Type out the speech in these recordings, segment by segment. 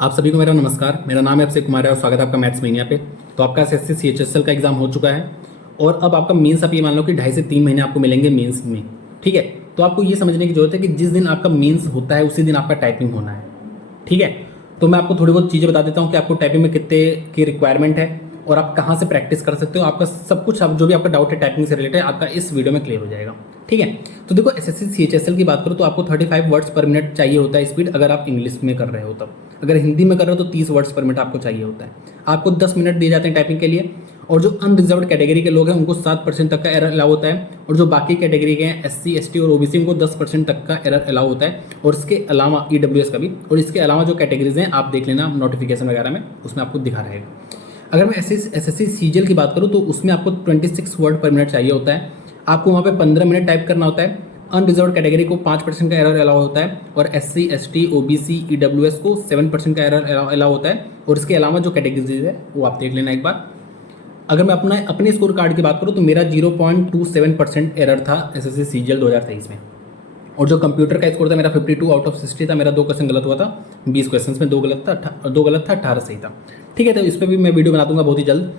आप सभी को मेरा नमस्कार। मेरा नाम है अक्षय कुमार है और स्वागत है आपका मैथ्स मीनिया पे। तो आपका एसएससी सीएचएसएल का एग्जाम हो चुका है और अब आपका मेंस आप ये मान लो कि 2.5 से 3 महीने आपको मिलेंगे मेंस में। ठीक है, तो आपको ये समझने की जरूरत है कि जिस दिन आपका मेंस होता है उसी दिन आपका टाइपिंग होना है। ठीक है, तो मैं आपको थोड़ी बहुत चीज़ें बता देता हूँ कि आपको टाइपिंग में कितने की रिक्वायरमेंट है और आप कहाँ से प्रैक्टिस कर सकते हो। आपका सब कुछ, आप जो भी आपका डाउट है टाइपिंग से रिलेटेड, आपका इस वीडियो में क्लियर हो जाएगा। ठीक है, तो देखो एसएससी सीएचएसएल की बात करो तो आपको 35 वर्ड्स पर मिनट चाहिए होता है स्पीड, अगर आप इंग्लिश में कर रहे हो तब। अगर हिंदी में कर रहे हो तो 30 वर्ड्स पर मिनट आपको चाहिए होता है। आपको 10 मिनट दिए जाते हैं टाइपिंग के लिए। और जो अनरिजर्व कैटेगरी के लोग हैं उनको 7% तक का एरर अलाउ होता है, और जो बाकी कैटेगरी के हैं एससी एसटी और ओबीसी उनको 10% तक का एरर अलाउ होता है। और इसके अलावा ईडब्ल्यूएस का भी, और इसके अलावा जो कैटेगरीज हैं आप देख लेना नोटिफिकेशन वगैरह में, उसमें आपको दिखा रहेगा। अगर मैं एसएससी सीजीएल की बात करूँ तो उसमें आपको 26 वर्ड पर मिनट चाहिए होता है। आपको वहाँ पे 15 मिनट टाइप करना होता है। अनरिजर्व कैटेगरी को 5% का एरर अलाउ होता है, और एससी एसटी ओबीसी ईडब्ल्यूएस को 7% का एरर अलाउ होता है। और इसके अलावा जो कैटेगरीज है वो आप देख लेना एक बार। अगर मैं अपने स्कोर कार्ड की बात करूँ तो मेरा 0.27% एरर था एसएससी सीजीएल 2023 में। और जो कंप्यूटर का स्कोर था मेरा 52 आउट ऑफ 60 था। मेरा 2 क्वेश्चन गलत हुआ था, 20 क्वेश्चन में 2 गलत था, 2 गलत था, 18 सही था। ठीक है, तो इस पर भी मैं वीडियो बना दूंगा बहुत ही जल्द।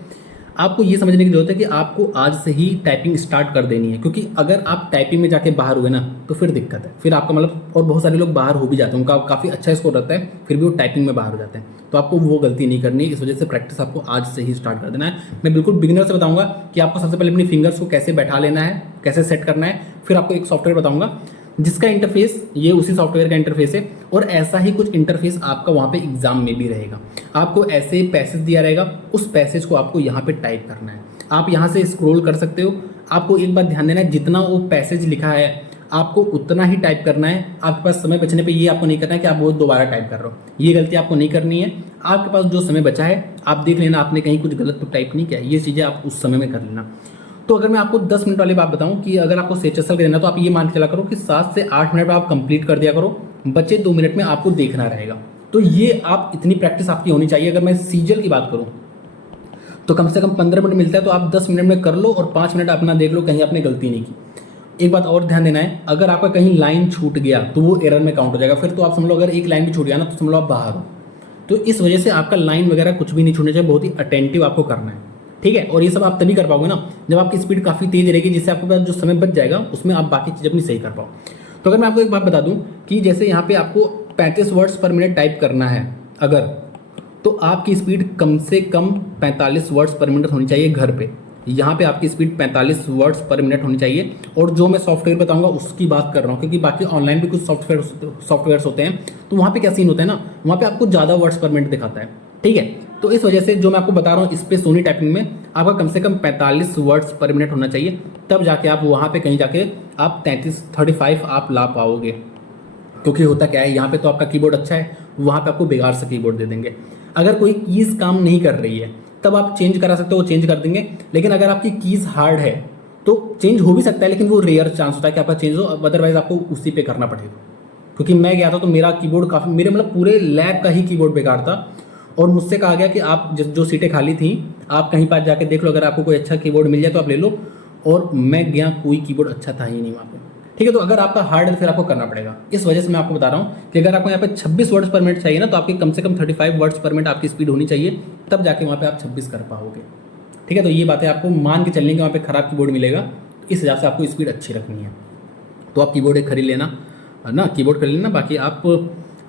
आपको ये समझने की जरूरत है कि आपको आज से ही टाइपिंग स्टार्ट कर देनी है, क्योंकि अगर आप टाइपिंग में जाके बाहर हुए ना तो फिर दिक्कत है। फिर आपका मतलब, और बहुत सारे लोग बाहर हो भी जाते हैं, उनका काफ़ी अच्छा स्कोर रहता है, फिर भी वो टाइपिंग में बाहर हो जाते हैं। तो आपको वो गलती नहीं करनी, इस वजह से प्रैक्टिस आपको आज से ही स्टार्ट कर देना है। मैं बिल्कुल बिगिनर से बताऊंगा कि आपको सबसे पहले अपनी फिंगर्स को कैसे बैठा लेना है, कैसे सेट करना है। फिर आपको एक सॉफ्टवेयर बताऊंगा जिसका इंटरफेस ये उसी सॉफ्टवेयर का इंटरफेस है, और ऐसा ही कुछ इंटरफेस आपका वहाँ पे एग्जाम में भी रहेगा। आपको ऐसे पैसेज दिया रहेगा, उस पैसेज को आपको यहाँ पे टाइप करना है। आप यहाँ से स्क्रॉल कर सकते हो। आपको एक बात ध्यान देना है, जितना वो पैसेज लिखा है आपको उतना ही टाइप करना है। आपके पास समय बचने पे ये आपको नहीं करना है कि आप वो दोबारा टाइप कर रहे हो, ये गलती आपको नहीं करनी है। आपके पास जो समय बचा है आप देख लेना आपने कहीं कुछ गलत तो टाइप नहीं किया, ये चीज़ें आप उस समय में कर लेना। तो अगर मैं आपको 10 मिनट वाली बात बताऊं कि अगर आपको सीएचएसएल का देना तो आप ये मान के चला करो कि 7 से 8 मिनट में आप कंप्लीट कर दिया करो, बचे 2 मिनट में आपको देखना रहेगा। तो ये आप इतनी प्रैक्टिस आपकी होनी चाहिए। अगर मैं सीजीएल की बात करूं तो कम से कम 15 मिनट मिलता है, तो आप 10 मिनट में कर लो और 5 मिनट अपना देख लो कहीं आपने गलती नहीं की। एक बात और ध्यान देना है, अगर आपका कहीं लाइन छूट गया तो वो एरर में काउंट हो जाएगा। फिर तो आप समझ लो अगर एक लाइन भी छूट गया ना तो समझ लो आप बाहर हो। तो इस वजह से आपका लाइन वगैरह कुछ भी नहीं छूटना चाहिए, बहुत ही अटेंटिव आपको करना है। ठीक है, और ये सब आप तभी कर पाओगे ना जब आपकी स्पीड काफ़ी तेज रहेगी, जिससे आपके पास जो समय बच जाएगा उसमें आप बाकी चीज़ अपनी सही कर पाओ। तो अगर मैं आपको एक बात बता दूं कि जैसे यहाँ पे आपको 35 वर्ड्स पर मिनट टाइप करना है अगर, तो आपकी स्पीड कम से कम 45 वर्ड्स पर मिनट होनी चाहिए घर पे। यहाँ पे आपकी स्पीड 45 वर्ड्स पर मिनट होनी चाहिए। और जो मैं सॉफ्टवेयर बताऊंगा उसकी बात कर रहा हूँ, क्योंकि बाकी ऑनलाइन भी कुछ सॉफ्टवेयर्स होते हैं, तो वहाँ पे क्या सीन होता है ना, वहाँ पे आपको ज़्यादा वर्ड्स पर मिनट दिखाता है। ठीक है, तो इस वजह से जो मैं आपको बता रहा हूँ इस पे सोनी टाइपिंग में आपका कम से कम 45 वर्ड्स पर मिनट होना चाहिए, तब जाके आप वहाँ पे कहीं जाके आप 35 आप ला पाओगे। क्योंकि होता क्या है, यहाँ पे तो आपका कीबोर्ड अच्छा है, वहाँ पे आपको बेकार सा कीबोर्ड दे देंगे। अगर कोई कीज़ काम नहीं कर रही है तब आप चेंज करा सकते हो, वो चेंज कर देंगे। लेकिन अगर आपकी कीज़ हार्ड है तो चेंज हो भी सकता है, लेकिन वो रेयर चांस होता है कि आपका चेंज हो, अदरवाइज आपको उसी पे करना पड़ेगा। क्योंकि मैं गया था तो मेरा कीबोर्ड काफ़ी, मेरे मतलब पूरे लैब का ही कीबोर्ड बेकार था, और मुझसे कहा गया कि आप जो सीटें खाली थी आप कहीं पास जाके देख लो, अगर आपको कोई अच्छा कीबोर्ड मिल जाए तो आप ले लो। और मैं गया, कोई कीबोर्ड अच्छा था ही नहीं वहाँ पे। ठीक है, तो अगर आपका हार्ड है फिर आपको करना पड़ेगा। इस वजह से मैं आपको बता रहा हूँ कि अगर आपको यहाँ पे 26 वर्ड्स पर मिनट चाहिए ना, तो आपकी कम से कम 35 वर्ड्स पर मिनट आपकी स्पीड होनी चाहिए, तब जाके वहाँ पे आप 26 कर पाओगे। ठीक है, तो ये बातें आपको मान के चलने के, वहाँ पे खराब कीबोर्ड मिलेगा, इस हिसाब से आपको स्पीड अच्छी रखनी है। तो आप कीबोर्ड एक खरीद लेना ना, कीबोर्ड खरीद लेना। बाकी आप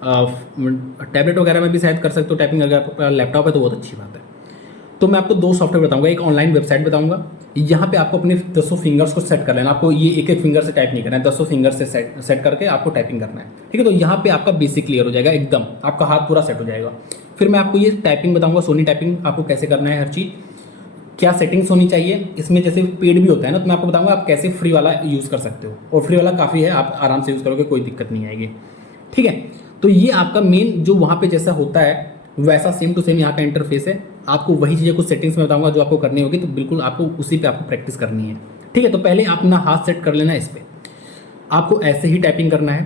टैबलेट वगैरह में भी शायद कर सकते हो टाइपिंग, अगर आपका लैपटॉप है तो बहुत अच्छी बात है। तो मैं आपको 2 सॉफ्टवेयर बताऊंगा, एक ऑनलाइन वेबसाइट बताऊंगा। यहाँ पे आपको अपने 10 फिंगर्स को सेट कर लेना। आपको ये एक फिंगर से टाइप नहीं करना है, 10 फिंगर से सेट करके आपको टाइपिंग करना है। ठीक है, तो यहाँ पे आपका बेसिक क्लियर हो जाएगा, एकदम आपका हाथ पूरा सेट हो जाएगा। फिर मैं आपको ये टाइपिंग बताऊंगा, सोनी टाइपिंग आपको कैसे करना है, हर चीज़ क्या सेटिंग्स होनी चाहिए इसमें। जैसे पेड भी होता है ना, तो मैं आपको बताऊंगा आप कैसे फ्री वाला यूज़ कर सकते हो, और फ्री वाला काफ़ी है, आप आराम से यूज़ करोगे, कोई दिक्कत नहीं आएगी। ठीक है, तो ये आपका मेन जो वहाँ पे जैसा होता है वैसा सेम टू सेम यहाँ का इंटरफेस है। आपको वही चीज़ें कुछ सेटिंग्स में बताऊंगा जो आपको करनी होगी, तो बिल्कुल आपको उसी पे आपको प्रैक्टिस करनी है। ठीक है, तो पहले आप अपना हाथ सेट कर लेना इस पर। आपको ऐसे ही टाइपिंग करना है।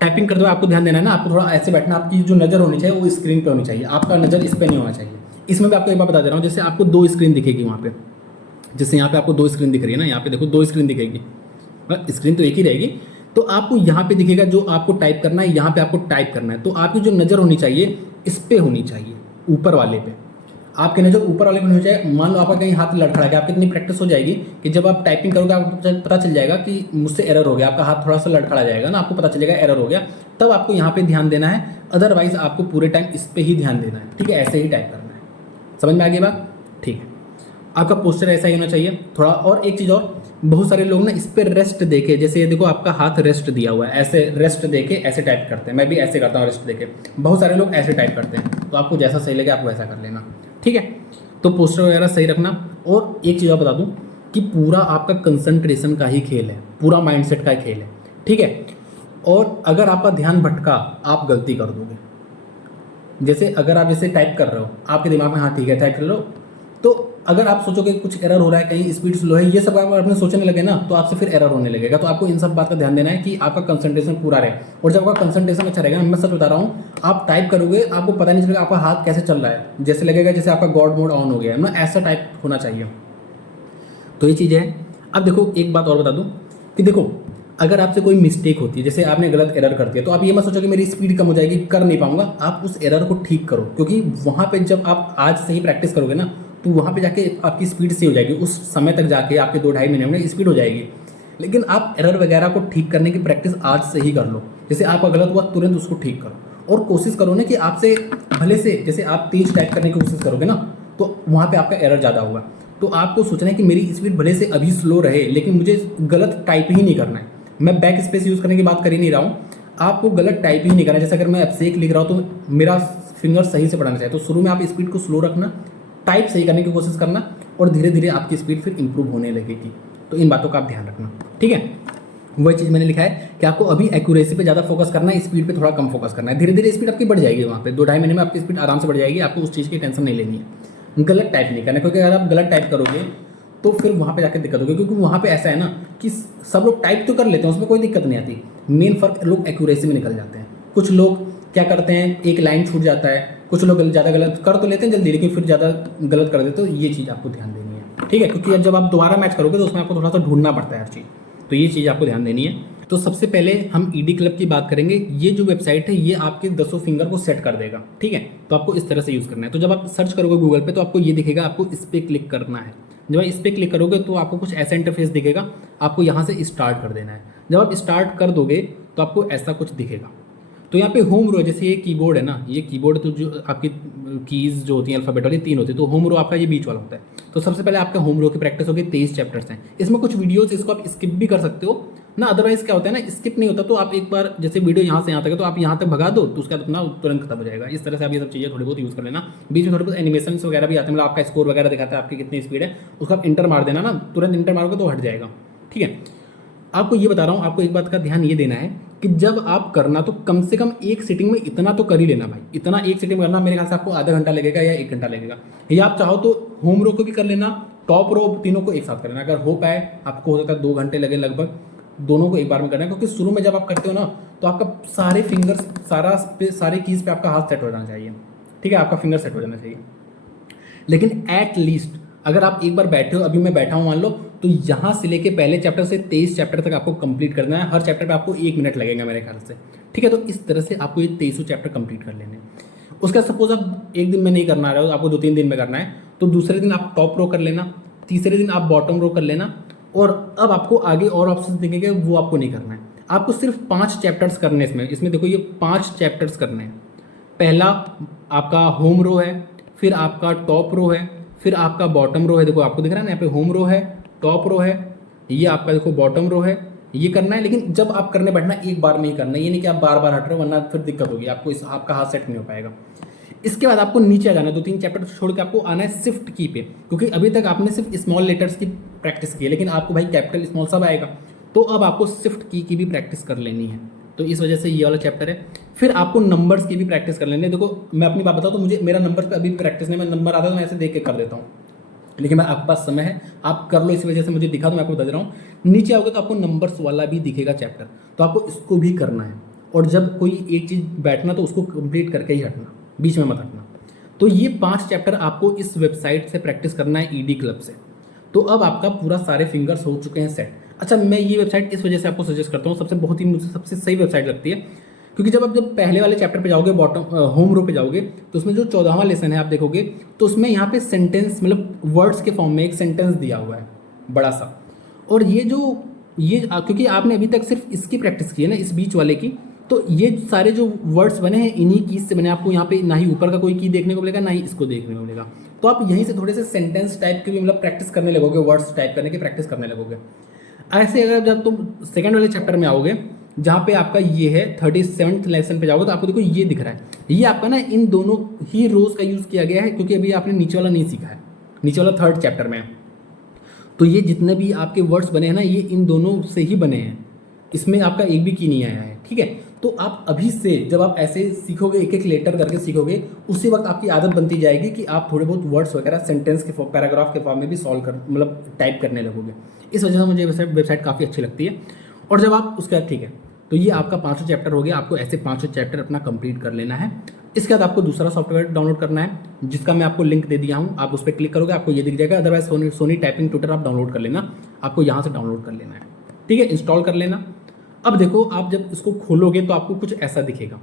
टाइपिंग करते हुए आपको ध्यान देना है ना, आपको थोड़ा ऐसे बैठना, आपकी जो नज़र होनी चाहिए वो स्क्रीन पर होनी चाहिए, आपका नज़र इस पर नहीं होना चाहिए। इसमें भी आपको एक बार बता दे रहा हूँ, जैसे आपको 2 स्क्रीन दिखेगी वहाँ पे, जैसे यहाँ पे आपको 2 स्क्रीन दिख रही है ना, यहाँ पे देखो 2 स्क्रीन दिखेगी, स्क्रीन तो एक ही रहेगी। तो आपको यहाँ पे दिखेगा जो आपको टाइप करना है, यहाँ पे आपको टाइप करना है। तो आपकी जो नज़र होनी चाहिए इस पे होनी चाहिए, ऊपर वाले पे। आपके नज़र ऊपर वाले पे हो जाए, मान लो आपका कहीं हाथ लड़खड़ा गया, आपकी इतनी प्रैक्टिस हो जाएगी कि जब आप टाइपिंग करोगे आपको पता चल जाएगा कि मुझसे एरर हो गया, आपका हाथ थोड़ा सा लड़खड़ा जाएगा ना, आपको पता चलेगा एरर हो गया, तब आपको यहाँ पे ध्यान देना है। अदरवाइज आपको पूरे टाइम इस पे ही ध्यान देना है, ठीक है, ऐसे ही टाइप करना है। समझ में आ गई बात? ठीक है, आपका पोस्चर ऐसा ही होना चाहिए थोड़ा। और एक चीज़ और, बहुत सारे लोग ना इस पर रेस्ट देके, जैसे ये देखो आपका हाथ रेस्ट दिया हुआ है, ऐसे रेस्ट देके ऐसे टाइप करते हैं, मैं भी ऐसे करता हूँ रेस्ट देके, बहुत सारे लोग ऐसे टाइप करते हैं। तो आपको जैसा सही लगे आप वैसा कर लेना, ठीक है। तो पोस्टर वगैरह सही रखना। और एक चीज़ और बता दूँ कि पूरा आपका कंसंट्रेशन का ही खेल है, पूरा माइंडसेट का ही खेल है, ठीक है। और अगर आपका ध्यान भटका, आप गलती कर दोगे। जैसे अगर आप जैसे टाइप कर रहे हो, आपके दिमाग में हाँ ठीक है टाइप कर लो, तो अगर आप सोचोगे कुछ एरर हो रहा है, कहीं स्पीड स्लो है, ये सब आप अपने सोचने लगे ना, तो आपसे फिर एरर होने लगेगा। तो आपको इन सब बात का ध्यान देना है कि आपका कंसंट्रेशन पूरा रहे। और जब आपका कंसंट्रेशन अच्छा रहेगा, मैं सच बता रहा हूँ, आप टाइप करोगे आपको पता नहीं चलेगा आपका हाथ कैसे चल रहा है, जैसे लगेगा जैसे आपका गॉड मोड ऑन हो गया है ना, ऐसा टाइप होना चाहिए। तो ये चीज़ है। अब देखो एक बात और बता दूँ कि देखो, अगर आपसे कोई मिस्टेक होती है, जैसे आपने गलत एरर कर दिया, तो आप ये मत सोचो कि मेरी स्पीड कम हो जाएगी, कर नहीं पाऊंगा। आप उस एरर को ठीक करो, क्योंकि वहाँ पे जब आप आज से ही प्रैक्टिस करोगे ना, तो वहाँ पे जाके आपकी स्पीड सही हो जाएगी। उस समय तक जाके आपके 2-2.5 महीने में स्पीड हो जाएगी। लेकिन आप एरर वगैरह को ठीक करने की प्रैक्टिस आज से ही कर लो। जैसे आपका गलत हुआ तुरंत उसको ठीक करो, और कोशिश करो ना कि आपसे भले से, जैसे आप तेज टाइप करने की कोशिश करोगे ना, तो वहाँ पे आपका एरर ज़्यादा होगा। तो आपको सोचना है कि मेरी स्पीड भले से अभी स्लो रहे, लेकिन मुझे गलत टाइप ही नहीं करना है। मैं बैक स्पेस यूज़ करने की बात कर ही नहीं रहा हूँ, आपको गलत टाइप ही नहीं करना है। जैसे अगर मैं एब्सेक लिख रहा हूँ तो मेरा फिंगर सही से पढ़ना चाहिए, तो शुरू में आप स्पीड को स्लो रखना, टाइप सही करने की कोशिश करना, और धीरे धीरे आपकी स्पीड फिर इंप्रूव होने लगेगी। तो इन बातों का आप ध्यान रखना, ठीक है। वही चीज़ मैंने लिखा है कि आपको अभी एक्यूरेसी पे ज़्यादा फोकस करना है, स्पीड पे थोड़ा कम फोकस करना है। धीरे धीरे स्पीड आपकी बढ़ जाएगी, वहाँ पे 2-2.5 महीने में आपकी स्पीड आराम से बढ़ जाएगी। आपको उस चीज़ की टेंशन नहीं लेनी है, गलत टाइप नहीं करना, क्योंकि अगर आप गलत टाइप करोगे तो फिर वहाँ पे जाके दिक्कत होगी। क्योंकि वहाँ पे ऐसा है ना कि सब लोग टाइप तो कर लेते हैं, उसमें कोई दिक्कत नहीं आती। मेन फर्क लोग एक्यूरेसी में निकल जाते हैं। कुछ लोग क्या करते हैं, एक लाइन छूट जाता है, कुछ लोग ज़्यादा गलत कर तो लेते हैं जल्दी, लेकिन फिर ज़्यादा गलत कर देते। तो ये चीज़ आपको ध्यान देनी है, ठीक है। क्योंकि अब जब आप दोबारा मैच करोगे तो उसमें आपको थोड़ा सा ढूंढना पड़ता है हर चीज़। तो ये चीज़ आपको ध्यान देनी है। तो सबसे पहले हम ईडी क्लब की बात करेंगे। ये जो वेबसाइट है ये आपके 10 फिंगर को सेट कर देगा, ठीक है। तो आपको इस तरह से यूज़ करना है। तो जब आप सर्च करोगे गूगल पे तो आपको ये दिखेगा, आपको इस पर क्लिक करना है। जब आप इस पर क्लिक करोगे तो आपको कुछ ऐसा इंटरफेस दिखेगा, आपको यहाँ से स्टार्ट कर देना है। जब आप स्टार्ट कर दोगे तो आपको ऐसा कुछ दिखेगा। तो यहाँ पे होम रो, जैसे ये कीबोर्ड है ना, ये कीबोर्ड तो जो आपकी कीज़ जो होती हैं अल्फ़ाबेट वाली 3 होती है, तो होम रो आपका ये बीच वाला होता है। तो सबसे पहले आपका होम रो की प्रैक्टिस होगी। 23 चैप्टर्स हैं इसमें, कुछ वीडियोस इसको आप स्किप भी कर सकते हो ना। अदरवाइज क्या होता है ना, स्किप नहीं होता, तो आप एक बार जैसे वीडियो यहाँ से यहाँ तक है तो आप यहाँ तक भगा दो, तो उसका अपना तुरंत खत्म हो जाएगा। इस तरह से आप ये सब चीज़ें थोड़ी बहुत यूज़ कर लेना। बीच में थोड़ी बहुत एनिमेशन वगैरह भी आते हैं, मतलब आपका स्कोर वगैरह दिखाता है आपकी कितनी स्पीड है, उसको आप इंटर मार देना ना, तुरंत इंटर मारोगे तो हट जाएगा, ठीक है। आपको ये बता रहा हूँ, आपको एक बात का ध्यान ये देना है कि जब आप करना तो कम से कम एक सिटिंग में इतना तो कर ही लेना भाई। इतना एक सिटिंग में करना, मेरे ख्याल से आपको आधा घंटा लगेगा या 1 घंटा लगेगा। या आप चाहो तो होम रो को भी कर लेना, टॉप रो, तीनों को एक साथ कर लेना। अगर हो पाए, आपको हो सकता है 2 घंटे लगे लगभग, दोनों को एक बार में करना है। क्योंकि शुरू में जब आप करते हो ना तो आपका सारे फिंगर्स, सारे कीज़ पे आपका हाथ सेट हो जाना चाहिए, ठीक है, आपका फिंगर सेट हो जाना चाहिए। लेकिन एट लीस्ट अगर आप एक बार बैठे हो, अभी मैं बैठा हूँ मान लो, तो यहाँ से लेके पहले चैप्टर से 23 चैप्टर तक आपको कंप्लीट करना है। हर चैप्टर पे आपको 1 मिनट लगेगा मेरे ख्याल से, ठीक है। तो इस तरह से आपको ये 23 चैप्टर कंप्लीट कर लेने हैं। उसका सपोज आप एक दिन में नहीं करना रहे हो, आपको 2-3 दिन में करना है, तो दूसरे दिन आप टॉप रो कर लेना, तीसरे दिन आप बॉटम रो कर लेना। और अब आपको आगे और ऑप्शन दिखेंगे, वो आपको नहीं करना है। आपको सिर्फ 5 चैप्टर्स करने हैं इसमें देखो ये 5 चैप्टर्स करने हैं। पहला आपका होम रो है, फिर आपका टॉप रो है, फिर आपका बॉटम रो है। देखो आपको दिख रहा है ना, यहाँ पे होम रो है, टॉप रो है, ये आपका देखो बॉटम रो है, ये करना है। लेकिन जब आप करने बैठना एक बार में ही करना है, ये नहीं कि आप बार बार हट रहे हो, वरना फिर दिक्कत होगी आपको, इस आपका हाथ सेट नहीं हो पाएगा। इसके बाद आपको नीचे आ जाना है, 2-3 चैप्टर छोड़ के आपको आना है शिफ्ट की पे, क्योंकि अभी तक आपने सिर्फ स्मॉल लेटर्स की प्रैक्टिस की है, लेकिन आपको भाई कैपिटल स्मॉल सब आएगा। तो अब आपको शिफ्ट की भी प्रैक्टिस कर लेनी है। तो इस वजह से ये वाला चैप्टर है। फिर आपको नंबर्स की भी प्रैक्टिस कर लेनी है। देखो मैं अपनी बात बताऊँ तो मुझे मेरा नंबर्स पे अभी भी प्रैक्टिस नहीं, मैं नंबर आता है तो मैं ऐसे देख के कर देता हूँ, लेकिन मैं आपके पास समय है, आप कर लो, इस वजह से मुझे दिखा, तो मैं आपको बता रहा हूँ। नीचे आओगे तो आपको नंबर्स वाला भी दिखेगा चैप्टर, तो आपको इसको भी करना है। और जब कोई एक चीज़ बैठना तो उसको कंप्लीट करके ही हटना, बीच में मत हटना। तो ये 5 चैप्टर आपको इस वेबसाइट से प्रैक्टिस करना है, ईडी क्लब से। तो अब आपका पूरा सारे फिंगर्स हो चुके हैं सेट। अच्छा, मैं ये वेबसाइट इस वजह से आपको सजेस्ट करता हूँ, सबसे बहुत ही मुझे सबसे सही वेबसाइट लगती है। क्योंकि जब पहले वाले चैप्टर पे जाओगे, बॉटम होम रो पे जाओगे, तो उसमें जो 14वां लेसन है आप देखोगे तो उसमें यहाँ पे सेंटेंस मतलब वर्ड्स के फॉर्म में एक सेंटेंस दिया हुआ है बड़ा सा। और ये क्योंकि आपने अभी तक सिर्फ इसकी प्रैक्टिस की है ना, इस बीच वाले की, तो ये सारे जो वर्ड्स बने हैं इन्हीं की से बने। आपको यहाँ पे ना ही ऊपर का कोई की देखने को मिलेगा, ना ही इसको देखने को मिलेगा। तो आप यहीं से थोड़े से सेंटेंस टाइप की भी मतलब प्रैक्टिस करने लगोगे, वर्ड्स टाइप करने की प्रैक्टिस करने लगोगे। ऐसे अगर जब तुम सेकंड वाले चैप्टर में आओगे, जहाँ पे आपका ये है 37th लेसन पे जाओगे, तो आपको देखो ये दिख रहा है, ये आपका ना इन दोनों ही रोज का यूज़ किया गया है, क्योंकि अभी आपने नीचे वाला नहीं सीखा है, नीचे वाला 3rd चैप्टर में है। तो ये जितने भी आपके वर्ड्स बने हैं ना, ये इन दोनों से ही बने हैं, इसमें आपका एक भी की नहीं आया है, ठीक है। तो आप अभी से जब आप ऐसे सीखोगे, एक एक लेटर करके सीखोगे, उसी वक्त आपकी आदत बनती जाएगी कि आप थोड़े बहुत वर्ड्स वगैरह सेंटेंस के पैराग्राफ के फॉर्म में भी सॉल्व कर मतलब टाइप करने लगोगे। इस वजह से मुझे वेबसाइट काफ़ी अच्छी लगती है। और जब आप उसके बाद ठीक है, तो ये आपका 5वां चैप्टर हो गया। आपको ऐसे 5 चैप्टर अपना कंप्लीट कर लेना है। इसके बाद आपको दूसरा सॉफ्टवेयर डाउनलोड करना है, जिसका मैं आपको लिंक दे दिया हूँ। आप उस पर क्लिक करोगे, आपको ये दिख जाएगा। अदरवाइज सोनी टाइपिंग ट्यूटर आप डाउनलोड कर लेना, आपको यहाँ से डाउनलोड कर लेना है, ठीक है, इंस्टॉल कर लेना। अब देखो, आप जब इसको खोलोगे तो आपको कुछ ऐसा दिखेगा,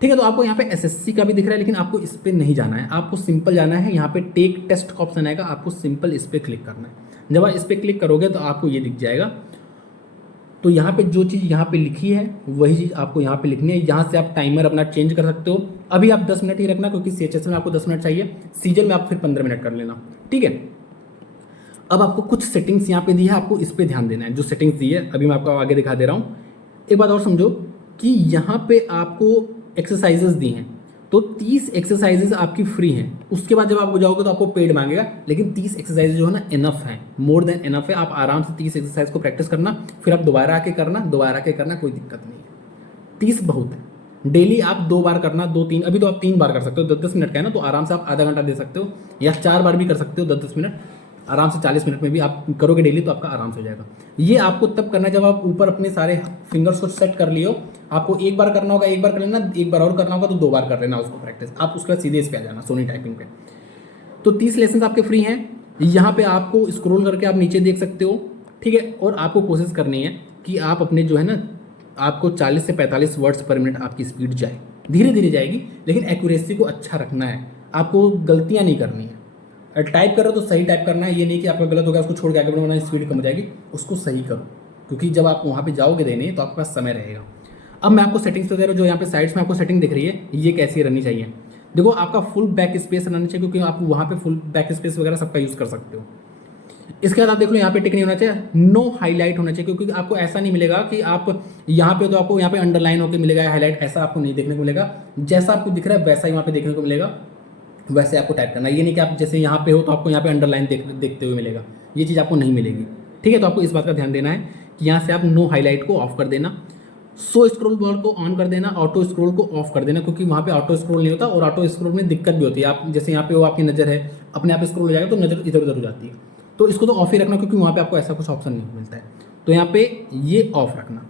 ठीक है। तो आपको यहाँ पे एसएससी का भी दिख रहा है, लेकिन आपको इस पर नहीं जाना है, आपको सिंपल जाना है। यहाँ पे टेक टेस्ट का ऑप्शन आएगा, आपको सिंपल इस पर क्लिक करना है। जब आप इस पर क्लिक करोगे तो आपको ये दिख जाएगा। तो यहाँ पे जो चीज़ यहाँ पे लिखी है वही चीज़ आपको यहाँ पे लिखनी है। यहाँ से आप टाइमर अपना चेंज कर सकते हो। अभी आप 10 मिनट ही रखना, क्योंकि सीएचएसएल में आपको 10 मिनट चाहिए, सीजल में आप फिर 15 मिनट कर लेना, ठीक है। अब आपको कुछ सेटिंग्स यहाँ पे दी है, आपको इस पर ध्यान देना है। जो सेटिंग्स दी है अभी मैं आपको आगे दिखा दे रहा हूँ। एक बात और समझो कि यहाँ पे आपको एक्सरसाइजेज दी हैं, तो 30 एक्सरसाइजेज आपकी फ्री हैं। उसके बाद जब आप हो जाओगे तो आपको पेड मांगेगा, लेकिन 30 एक्सरसाइज जो है ना इनफ है, मोर देन इनफ है। आप आराम से 30 एक्सरसाइज को प्रैक्टिस करना, फिर आप दोबारा आके करना, कोई दिक्कत नहीं है। 30 बहुत है। डेली आप 2 बार करना, 2-3, अभी तो आप 3 बार कर सकते हो, 10-10 मिनट का है ना, तो आराम से आप आधा घंटा दे सकते हो, या 4 बार भी कर सकते हो 10-10 मिनट आराम से। 40 मिनट में भी आप करोगे डेली तो आपका आराम से हो जाएगा। ये आपको तब करना है जब आप ऊपर अपने सारे फिंगर्स को सेट कर लियो। आपको एक बार करना होगा, एक बार कर लेना, एक बार और करना होगा तो 2 बार कर लेना उसको प्रैक्टिस। आप उसके बाद सीधे इस पे आ जाना, सोनी टाइपिंग पे। तो 30 लेसन आपके फ्री हैं। यहाँ पे आपको स्क्रॉल करके आप नीचे देख सकते हो, ठीक है। और आपको कोशिश करनी है कि आप अपने जो है ना, आपको 40 से 45 वर्ड्स पर मिनट आपकी स्पीड जाए, धीरे धीरे जाएगी, लेकिन एक्यूरेसी को अच्छा रखना है। आपको गलतियाँ नहीं करनी है। टाइप करो तो सही टाइप करना है, ये नहीं कि आपका गलत हो गया उसको छोड़ के आगे बढ़ना, स्पीड कम हो जाएगी। उसको सही करो, क्योंकि जब आप वहाँ पे जाओगे देने तो आपके पास समय रहेगा। अब मैं आपको सेटिंग्स दे रहा हूँ, जो यहाँ पे साइड्स में आपको सेटिंग दिख रही है, ये कैसी रहनी चाहिए। देखो, आपका फुल बैक स्पेस रहना चाहिए, क्योंकि आप वहाँ पे फुल बैक स्पेस वगैरह सबका यूज़ कर सकते हो। इसके बाद आप देख लो, यहाँ पे टिक नहीं होना चाहिए, नो हाईलाइट होना चाहिए, क्योंकि आपको ऐसा नहीं मिलेगा कि आप यहाँ पे, तो आपको यहाँ पे अंडरलाइन होकर मिलेगा, हाईलाइट ऐसा आपको नहीं देखने को मिलेगा। जैसा आपको दिख रहा है वैसा ही वहाँ पे देखने को मिलेगा, वैसे आपको टाइप करना है। ये नहीं कि आप जैसे यहाँ पे हो तो आपको यहाँ पे अंडरलाइन देखते हुए मिलेगा, ये चीज़ आपको नहीं मिलेगी, ठीक है। तो आपको इस बात का ध्यान देना है कि यहाँ से आप नो हाईलाइट को ऑफ कर देना, सो स्क्रॉल बॉल को ऑन कर देना, ऑटो स्क्रॉल को ऑफ कर देना, क्योंकि वहाँ पे ऑटो स्क्रॉल नहीं होता, और ऑटो स्क्रॉल में दिक्कत भी होती है। आप जैसे यहाँ पे हो, आपकी नज़र है, अपने आप स्क्रॉल हो जाएगा तो नज़र इधर उधर हो जाती है। तो इसको तो ऑफ ही रखना, क्योंकि वहाँ पे आपको ऐसा कुछ ऑप्शन नहीं मिलता है। तो यहाँ पे ये ऑफ रखना।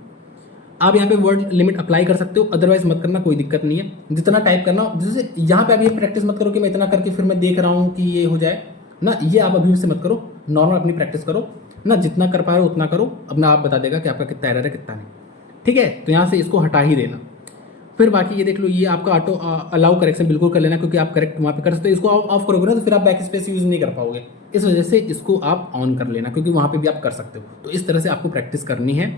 आप यहाँ पे वर्ड लिमिट अप्लाई कर सकते हो, अदरवाइज मत करना, कोई दिक्कत नहीं है। जितना टाइप करना, जैसे यहाँ पे आप ये प्रैक्टिस मत करो कि मैं इतना करके फिर मैं देख रहा हूँ कि ये हो जाए ना, ये आप अभी से मत करो। नॉर्मल अपनी प्रैक्टिस करो ना, जितना कर पा रहे हो उतना करो, अपना आप बता देगा कि आपका कितना एरर है कितना नहीं, ठीक है। तो यहाँ से इसको हटा ही देना। फिर बाकी ये देख लो, ये आपका ऑटो अलाउ करेक्शन बिल्कुल कर लेना, क्योंकि आप करेक्ट वहाँ पे कर सकते हो। इसको ऑफ करोगे ना तो फिर आप बैक स्पेस यूज़ नहीं कर पाओगे, इस वजह से इसको आप ऑन कर लेना, क्योंकि वहाँ पे भी आप कर सकते हो। तो इस तरह से आपको प्रैक्टिस करनी है।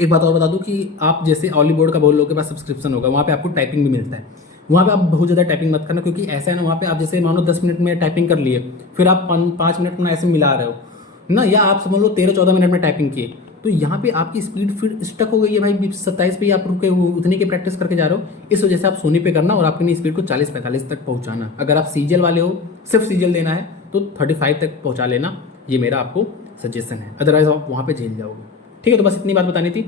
एक बात और बता दूं कि आप जैसे ऑली बोर्ड का बहुत लोगों के पास सब्सक्रिप्शन होगा, वहाँ पे आपको टाइपिंग भी मिलता है। वहाँ पे आप बहुत ज़्यादा टाइपिंग मत करना, क्योंकि ऐसा है ना, वहाँ पे आप जैसे मानो 10 मिनट में टाइपिंग कर लिए, फिर आप 5 मिनट में ऐसे मिला रहे हो ना, या आप समझ लो 13-14 मिनट में टाइपिंग किए, तो यहाँ पे आपकी स्पीड फिर स्टक हो गई है भाई, 27 पे आप रुके हो, उतने की प्रैक्टिस करके जा रहे हो। इस वजह से आप सोनी पे करना और अपनी स्पीड को 40-45 तक पहुँचाना। अगर आप सीजल वाले हो, सिर्फ सीजल देना है, तो 35 तक पहुँचा लेना, ये मेरा आपको सजेशन है। अदरवाइज आप वहाँ पर झेल जाओगे, ठीक है। तो बस इतनी बात बतानी थी।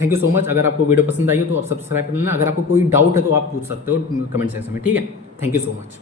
Thank you so much. अगर आपको वीडियो पसंद आई हो तो आप सब्सक्राइब कर लेना। अगर आपको कोई डाउट है तो आप पूछ सकते हो कमेंट सेक्शन में, ठीक है। Thank you so much.